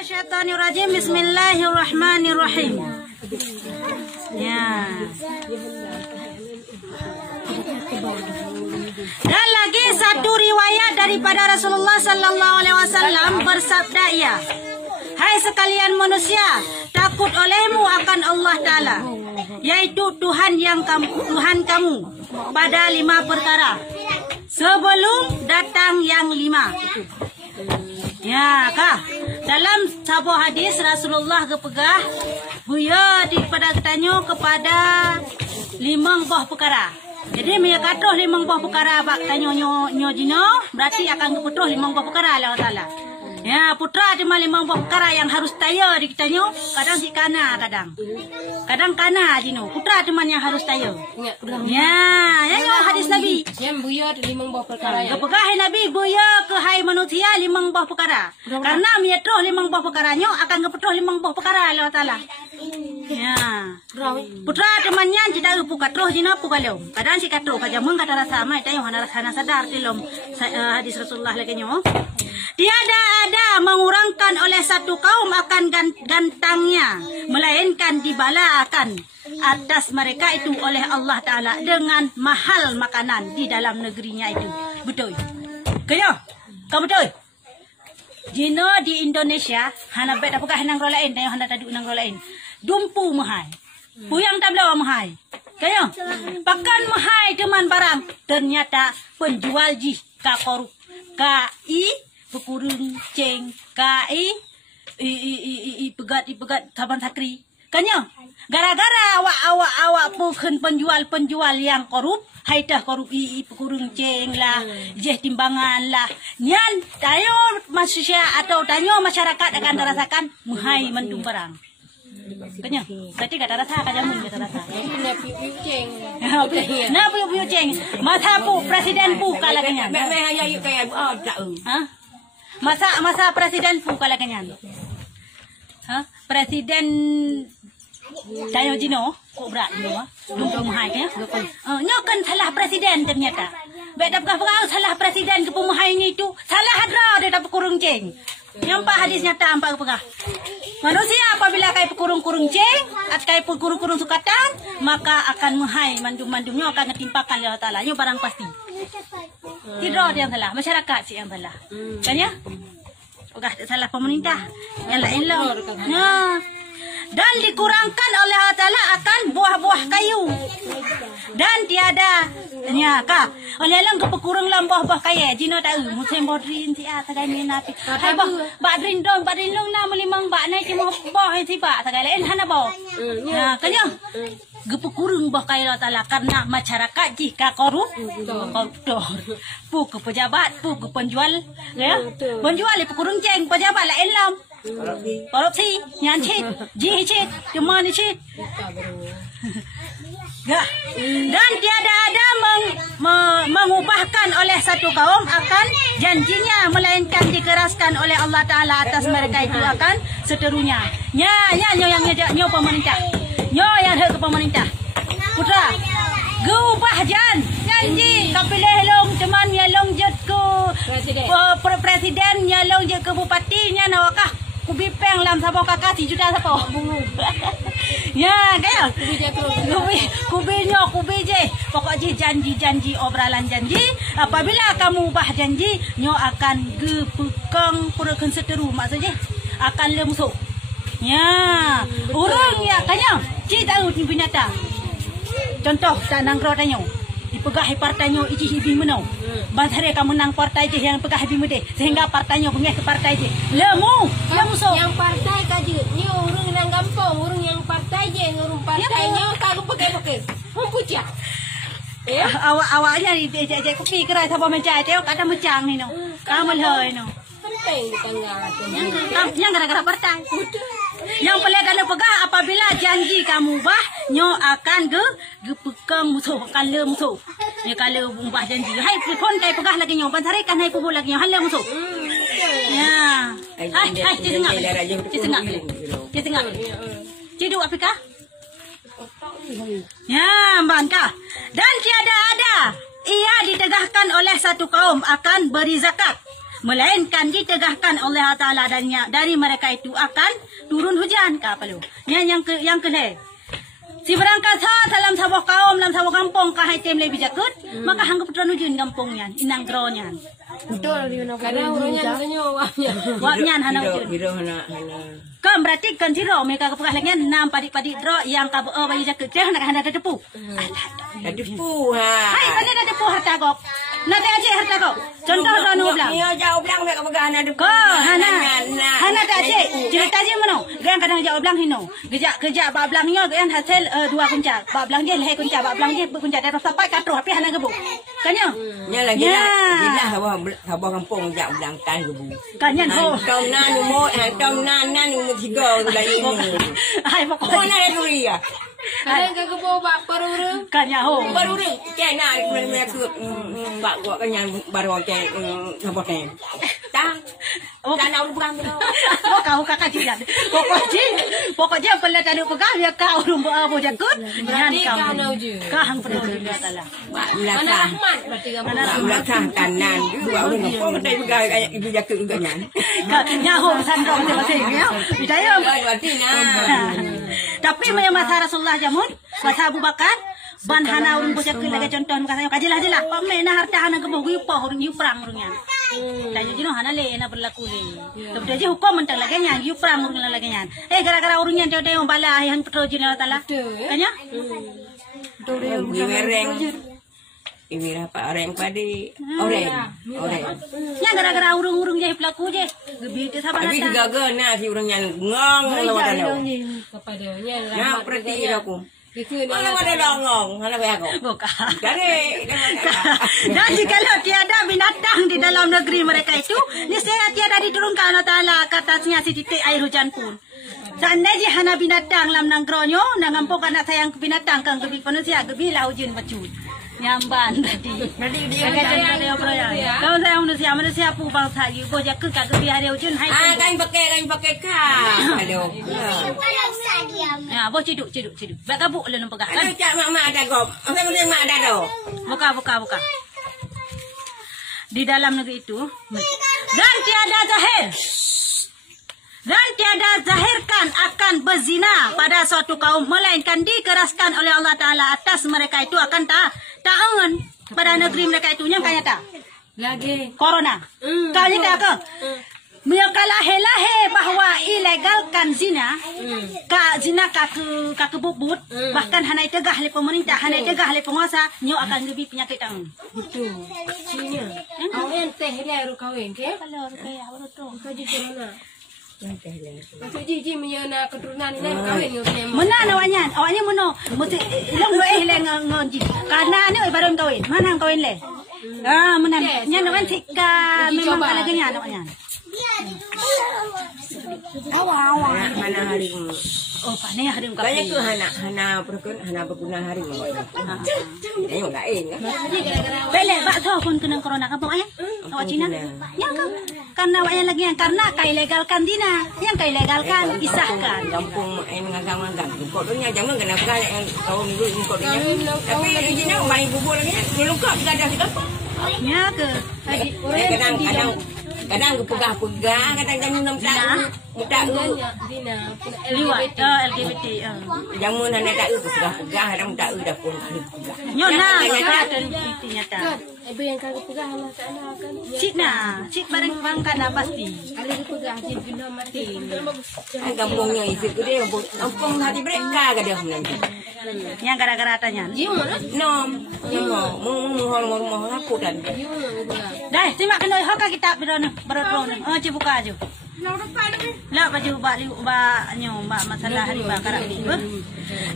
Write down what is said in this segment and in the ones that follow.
Minasyaitonirrajim. Bismillahirrahmanirrahim. Ya. Dan lagi satu riwayat daripada Rasulullah sallallahu alaihi wasallam bersabda ia, hai sekalian manusia, takut olehmu akan Allah Ta'ala, yaitu Tuhan kamu pada 5 perkara sebelum datang yang 5. Ya kah? Dalam sebuah hadis Rasulullah kepegah buya daripada ketanya kepada 5 buah perkara. Jadi mereka katuh 5 buah perkara bak tanya nyo jino, berarti akan keputuh 5 buah perkara Allah Taala. Ya, putra cuma 5 buah perkara yang harus taya di kitanya, kadang si kana kadang kana jino. Putra cuma yang harus taya. Ya hadis Nabi. Yang buya 5 buah perkara ya. Kepegah Nabi buya ke hai manusia 5 buah perkara. Karena miatro 5 buah perkaranya akan keputuh 5 buah perkara Allah Taala. Ya. Putra temannya tidak lupa katro jino pukalau. Kadang si katro kajamung kata rasa mai tayo hana sadar tilom hadis Rasulullah lagi nyo. Tiada ada mengurangkan oleh satu kaum akan gantangnya, melainkan dibala akan atas mereka itu oleh Allah Ta'ala dengan mahal makanan di dalam negerinya itu. Betul? Kaya? Kamu betul? Jino di Indonesia, hana bet apakah henang rolain, tayo hana tadi unang rolain. Dumpu mahai, puyang tablaw mahai. Kaya? Pakan mahai teman barang, ternyata penjual jih ka korup, ka pekurung ceng kai pegat saban sakri kanya gara-gara awak bukan penjual yang korup hai dah korup pekurung ceng lah jeh timbangan lah nyan tayo manusia atau tanyo masyarakat akan terasakan muhai mendung barang kanya berarti kata rasa kajamun kata rasa na piu ceng masa pu presiden pu kala kanya Masa presiden pu kala kanyan. Presiden tayo jino, kobra jino, dumpu mahai kaya. Nyo kan salah presiden ternyata. Bedap kau salah presiden ke pumuhai itu, salah hadra dia tak kurung ceng. Nyampak hadis nyata ampak pegah. Manusia apabila kai kurung ceng, at kai kurung sukatan, maka akan muhai mandum-mandumnya akan ngetimpakan Allah Taala. Nyo barang pasti. Tidak yang salah, masyarakat sih yang salah. Kan ya? Udah salah pemerintah. Yang lain lah. Nah. Dan dikurangkan oleh Allah Ta'ala akan buah-buah kayu. Dan tiada nya ka oleh lang kepekurang lam buah-buah kayu. Jino tahu musim bodrin si a tagai ni napi. Hai ba drin dong na melimang ba nai cuma buah si ba tagai lain hana ba. Nah, kan ya? Gepekurung bah kaya Allah Ta'ala karena masyarakat jika koruptor pu ke pejabat pu ke penjual ya penjual pekurung ceng pejabat lah elam korupsi nyancit jihicit cuma nicit dan tiada ada mengubahkan oleh satu kaum akan janjinya melainkan dikeraskan oleh Allah Ta'ala atas mereka itu akan seterusnya nyo pemerintah nyo yang ke pemerintah putra geubah janji kapilih long teman nyalong jet ke presiden nyalong jet ke bupati nya nawakah kubipeng lam sabo kakak 3 juta sabo ya kaya kubi je pokok je janji obralan janji apabila kamu ubah janji nyo akan gepekang purakan seteru maksudnya akan lemsuk ya urang ya kanya ci tahu ni binatang contoh tanang kro tanyo dipegah partainya iji hibi menau banthare ka menang partai je yang pegah hibi mede sehingga partainya bengeh ke partai je lemu so yang partai kaje ni urang nang gampang urang yang partai je urang partainya kagak pakai mempucia ya awaknya je kopi kerai sapa mencai teo kada mecang ni no kamu lehoi no penting tengah yang gara-gara partai. Yang paling kalau pegah apabila janji kamu ubah, nyo akan gepekang musuh akan le musuh. Ni kalau ubah janji, hai pun kai pegah lagi nyo, bantarai kan hai pubul lagi nyo, hal le musuh. Ya. Hai Ci tengah. Ci duk apika? Ya, mbangka. Dan tiada ada ia ditegahkan oleh satu kaum akan beri zakat melainkan ditegahkan oleh Allah Taala dan dari mereka itu akan turun hujan ka palu. Yang kedua, si berangkat dalam sebuah kaum dalam sebuah kampung ka item lebih jakut, maka hanggup turun hujan kampungnya, inang gronya. Betul dia nak. Kadang orangnya wahnya. Wahnya hana hujan. Kan berarti kan siro mereka kepegah lagi 6 padik-padik dro yang ka bayi jakut teh nak hana depu. Ada depu ha. Hai kan ada depu harta gok. Nanti aja harta gok. Contoh anu belang. Dia jauh belang mereka kepegah hana depu. Ko hana tak aja. Cerita aja mano. Gan kadang jauh belang hino. Kerja ba belangnya gan hasil 2 kunca. Ba belang je leh kunca, ba belang je kunca dah sampai katro tapi hana gebu. Kanyo. Nya lagi lah haba kampung jauh belang kan gebu. Kanyan ho. Kau nan mo, kau nan tiga lagi ni. Hai Kau pokok. nak duri ya? Kadang kagak bawa bakar orang. Kanya ho. Baru ni, cai nak mereka bak gua kan yang baru cai apa kan? Tang. Dan nak bukan tu. Oh kau kakak jiran. Pokoknya pelat ada pegang ya kau rumah abu jakut. Berarti kau je. Kau hang perlu Allah Taala. Mana Rahmat berarti kamu. Belakang kanan dua orang ngapong kedai pegang ayat ibu jakut juga nyan. Kanya ho sandong je masih ya. Bidaya. Berarti nah. Tapi masa Rasulullah jamun, masa Abu Bakar, ban hana urung bocah lagi contoh muka saya kajilah jelah. Pamena harta hana kebo gue po urung yu perang urungnya. Tanya jino hana le na berlaku le. Tapi dia hukum mentang lagi nya yu perang urung lagi nya. Gara-gara urungnya dia yang bala yang petro jino Allah. Tanya? Dimereng. Ini apa orang padi orang. Nya gara-gara urung-urung jadi pelaku je. Gebi itu sabar Tapi nata. gagal na si orang yang ngong lawan dia. Kepadanya Nah, berarti aku. Itu ni. Mana ada ngong, mana aku. Bukan. Jadi, Dan jikalau tiada binatang di dalam negeri mereka itu, niscaya tiada diturunkan Allah Ta'ala ke atasnya setitik air hujan pun. Seandainya hana binatang dalam nangkronyo, nangampuk anak sayang ke binatang, kang gebi manusia, gebi lah hujan bacut. Nyamban tadi. berarti dia Kau sayang manusia pun bangsa you, bojak ke kak gebi hari hujan, hai. kan pakai kah. Aduh. Ya, bos ciduk. Bak kabuk le nampak kan. Aduh, cak mak ada gop. Apa kau mak ada tu? Buka. Di dalam negeri itu dan tiada zahirkan akan berzina pada suatu kaum melainkan dikeraskan oleh Allah Taala atas mereka itu akan taangan pada negeri mereka itu yang kaya tak Lagi. corona. Kau tak ke? Mereka lahe bahawa ilegalkan zina, ka kebubut, bahkan hana tegah oleh pemerintah, hana tegah oleh penguasa, nyo akan lebih penyakit tang. Betul. Sini. Awak teh le kawin ke? Kalau kayak apa tu? Kau je corona. Masuk jiji menyana keturunan ni kawin dengan Mana awaknya mana? Mesti long doeh le ngoji. Karena ni baru kawin. Mana kawin le? Mana? Nya nak tika memang lagi nya awaknya. Awak mana hari ini? Oh, pane hari muka. Banyak tu hana berguna hari ini. Ini lain kan? Bele bakso pun kena corona kampung ayah. Awak Cina. Yang kan karena awaknya lagi yang karena ilegalkan dina, yang ilegalkan isahkan. Kampung mengagang-agang. Kok dunia jangan kena kaya kau ni kok dunia. Tapi di Cina main bubur lagi. Belum kau ada di kampung. Ya ke? Kadang pegah-pegah, kadang minum tak Dina. Liwat LGBT. Jamun hana tak pegah-pegah, kadang tak dah pun. Nyona LGBT nyata. Ibu yang kagak pegah anak anak kan. Cik barang kan pasti. Kalau dipegah je guna mati. Kampungnya itu dia kampung hati mereka kada nanti. Yang gara-gara tanya. Rumah aku dan. Dah, simak kena hoka kita berona. Oh, buka aja. Lah baju masalah hari bakar ini.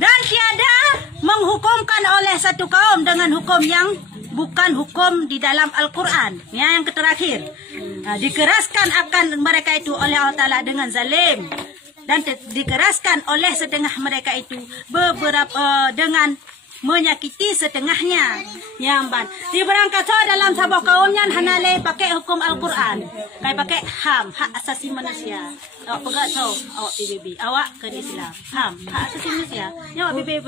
Dan tiada menghukumkan oleh satu kaum dengan hukum yang bukan hukum di dalam Al-Quran. Yang terakhir, dikeraskan akan mereka itu oleh Allah Ta'ala dengan zalim. Dan dikeraskan oleh setengah mereka itu beberapa dengan menyakiti setengahnya. Nyamban. Di berangkat dalam sebuah kaumnya hanale pakai hukum Al-Quran. Kayak pakai HAM, hak asasi manusia. Awak pegat so, awak PBB. Awak ke Islam. Faham? Hak asasi manusia. Ya awak PBB.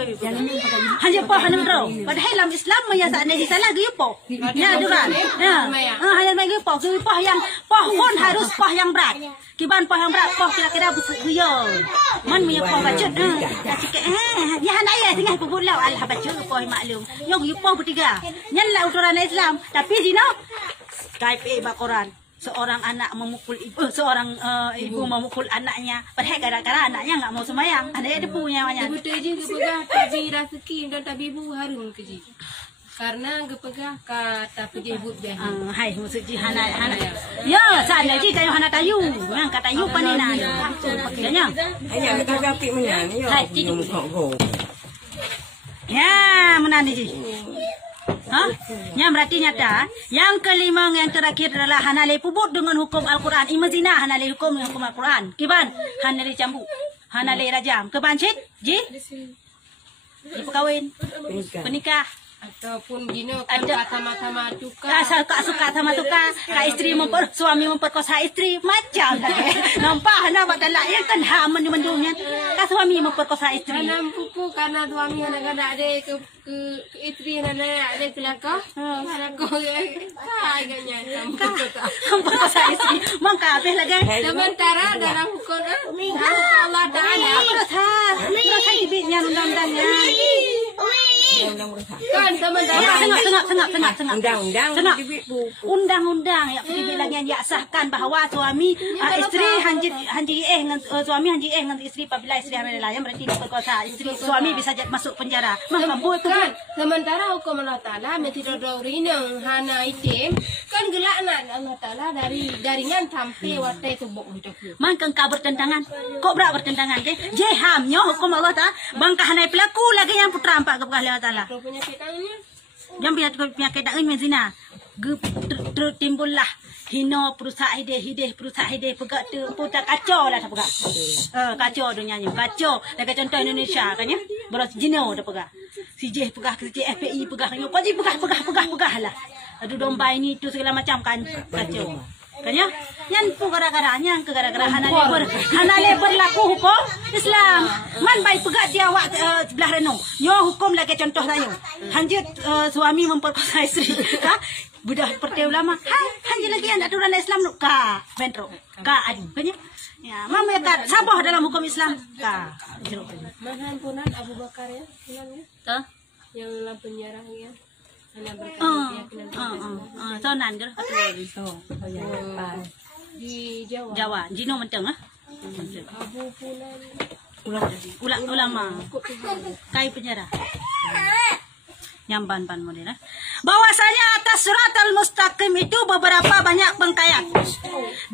Hanya poh hanya bro. Padahal dalam Islam ya tak ada salah ge poh. Ya duran. Ya. Hanya mai ge poh yang poh pun harus poh yang berat. Kiban poh yang berat poh kira-kira busuyo. Man punya poh bacut. Tak cik ya hana ya tengah pulau al bacut poh maklum. Yo ge poh bertiga. Nyan la uturan Islam. Tapi dino kai pe Quran. Seorang anak memukul ibu, seorang ibu memukul anaknya. Padahal gara-gara anaknya enggak mau sembahyang. Ada dia punya banyak. Betul je kepegah tabi rasaki dan tabi ibu harum keji. Karena kepegah kata pejebut dia. Hai maksud ji hana. Ya, sana ji kayu hana kayu. Yang kata yu panina. Pakainya. Hanya kata api menang. Hai ji. Ya, menang ji. Hah? Yang berarti nyata. Yang kelima yang terakhir adalah hanale pubut dengan hukum Al-Quran. Imazina hanale hukum dengan hukum Al-Quran. Kiban hanale cambuk, hanale rajam. Kebancit, ji? Dipekawin, penikah. Ataupun gino kan sama-sama tukar. Kak suka sama tukar. Kak istri suami memperkosa istri macam lagi. Nampak nampak dalam yang kan ham mendungnya. Kak suami memperkosa istri. Karena buku karena suami anak-anak ada ke istri anak ada kelakar. Kelakar agaknya memperkosa istri. Mangka habis lagi. Sementara dalam hukum Allah Taala berasa ibitnya undang-undangnya. Kan sementara undang-undang yang dibilang yang sahkan bahawa suami istri hanji dengan istri apabila istri hamil lain berarti diperkosa istri suami bisa masuk penjara. Kan sementara hukum Allah Taala metodologi hana item kan gelakna Allah Taala dari jaringan sampai watai tubuh hidup. Mangkang ka bertentangan. Kok berat bertentangan ke? Jehamnya hukum Allah Taala bangkah hanai pelaku lagi yang putra empat kepada Allah Taala. Yang penyakit daging menzina. Timbullah hino perusahaan hideh pegat tu putar kacau lah pegat. Kacau dunianya, kacau. Dekat contoh Indonesia kan ya. Beros jino dah pegat. CJ pegat, CJ FPI pegat, paji pegat lah. Aduh domba ini tu segala macam kan kacau. Kan ya? Yang pu gara-garanya ke gara-gara hanale berlaku hukum Islam. Man baik pegat dia awak sebelah renung. Yo hukum lagi contoh saya. Hanjit suami memperkosa isteri. Ha? Budak perti ulama. Hai, hanjit lagi yang aturan Islam lu ka bentro. Ka adi. Kan ya? Ya, mama ya kat sabah dalam hukum Islam. Ka. Mana ampunan Abu Bakar ya? Tuh. Yang dalam penjara ya. Sonan ke? Di Jawa. Jawa, Jino menteng ah. Abu Fulan. Ulama. Kai penjara. Nyamban model. Bahwasanya atas suratul mustaqim itu beberapa banyak pengkayat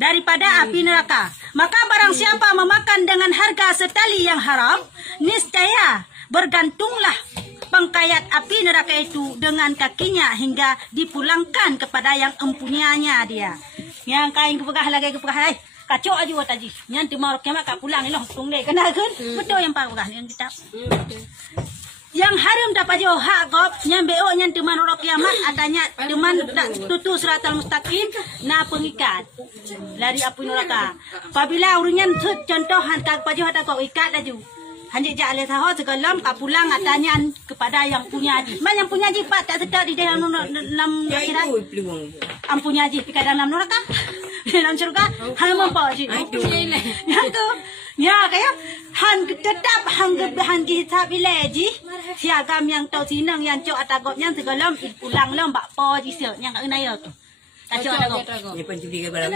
daripada api neraka. Maka barang siapa memakan dengan harga setali yang haram, niscaya bergantunglah pengkayat api neraka itu dengan kakinya hingga dipulangkan kepada yang empunyanya dia. Yang kain kepegah lagi kepegah. Kacau aja buat aji. Yang timur kiamat kak pulang ini langsung deh. Kena kan? Betul yang pegah yang kita. Yang haram dapat jauh hak kop. Yang beo yang teman orang kiamat adanya teman tutu suratul mustaqim na pengikat dari api neraka. Apabila urunyan contoh hantar paju hantar kau ikat laju. Hanjit jale saho segelam kapulang atanya kepada yang punya haji. Man yang punya haji pak tak sedar di dalam akhirat. Ampunya haji di dalam neraka. Dalam surga hal mampu haji. Yang tu ya kayak han tetap han kita bila haji. Siagam yang tahu sinang yang cok atagop yang segelam pulang lem bak po haji sel yang kat kenaya tu. Taco ada kok. Ni pencuri ke barang.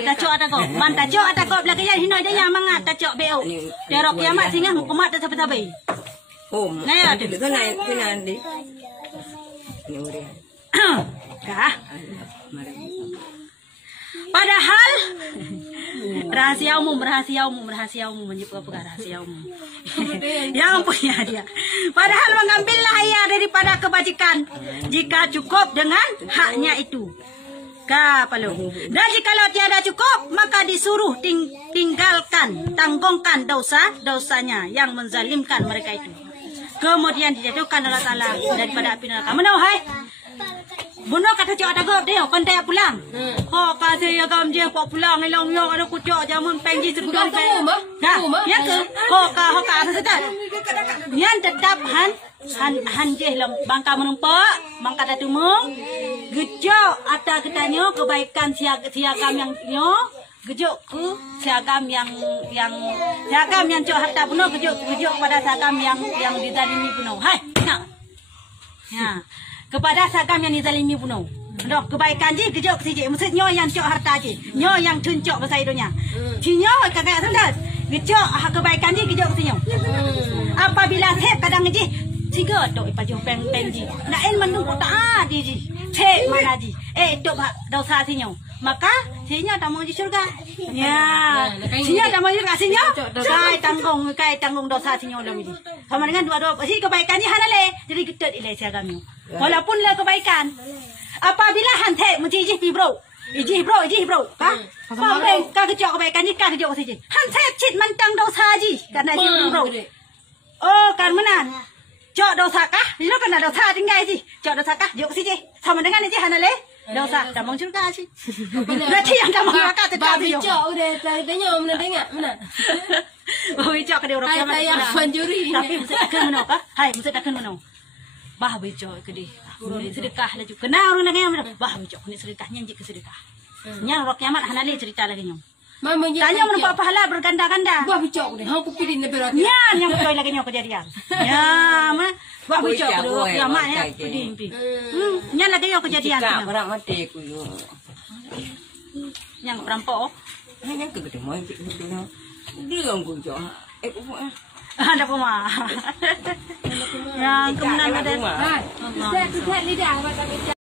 Taco ada kok. Man taco ada kok belakang yang hino dia yang mangat taco beo. Derok kiamat singa hukumat tak sampai. Oh. Nah, ada tu naik nanti. Ni uri. Kah? Padahal rahasia umum menyebut apa rahasia umum. Yang punya dia. Padahal mengambillah ia daripada kebajikan jika cukup dengan haknya itu. Kapalu. Dan jikalau tiada cukup, maka disuruh tanggungkan dosanya yang menzalimkan mereka itu. Kemudian dijatuhkan Allah Ta'ala daripada api neraka. Menau hai. Buno kata cok ada gop dia kon tak pulang. Ho kasih ya gam dia kok pulang elong yo ada ku cok jamun pengji serdon pe. Dah. Ya ke? Ho ka sedar. Nyan tetap han je long bangka menumpak, bangka datu mung. Gejok ata ketanyo kebaikan siagam yang nyo. Gejok ku siagam yang cok harta buno gejok pada siagam yang dizalimi buno. Hai. Ya. Kepada sagam yang dizalimi bunuh. Dok kebaikan je kejok siji mesti nyo yang cok harta je. Nyo yang tuncok besar hidupnya. Cinyo kagak sendat. Kejok kebaikan je kejok sinyo. Apabila sep kadang je tiga tok ipaju peng je. Nak en menunggu tak ada je. Sep mana je. Tok dosa sinyo. Maka sinyo tak mau di surga. Ya. Sinyo tak mau di surga sinyo. Kai tanggung dosa sinyo dalam ini. Sama dengan dua si kebaikan je hanale. Jadi getet ilai siagamnya. Walaupun lah kebaikan. Apabila hantai mesti iji bro. Iji bro. Kah? Pamreng kah kejok kebaikan ni kah kejok saja. Hantai cit mentang dosa ji. Karena iji bro. Oh, kan menan. Jok dosa kah? Ini kan ada dosa tinggal ji. Jok dosa kah? Jok saja. Sama dengan iji hanale. Dosa dah mau surga ji. Berarti yang dah mau akak tetap ji. Jok udah tanya mana dengar mana. Oh, jok ke dia orang kiamat. Saya panjuri. Tapi mesti akan menau kah? Hai, mesti akan menau. Bah bejo kedi. Ni sedekah laju. Kenal orang ngam. Bah bejo ni sedekah nyanyi ke sedekah. Nyang rok kiamat hanale cerita lagi nyong. Mama tanya mendapat pahala berganda-ganda. Bah bejo ni. Hang ku pilih ni berat. Yang betul lagi nyong kejadian. Ya, mah. Bah bejo rok kiamat ya. Pedi. Nyang lagi nyong kejadian. Orang mati ku yo. Yang perampok. Yang ke mau dia ku jo. Ada pemah. Yang kemenangan ada. Saya lidah apa tak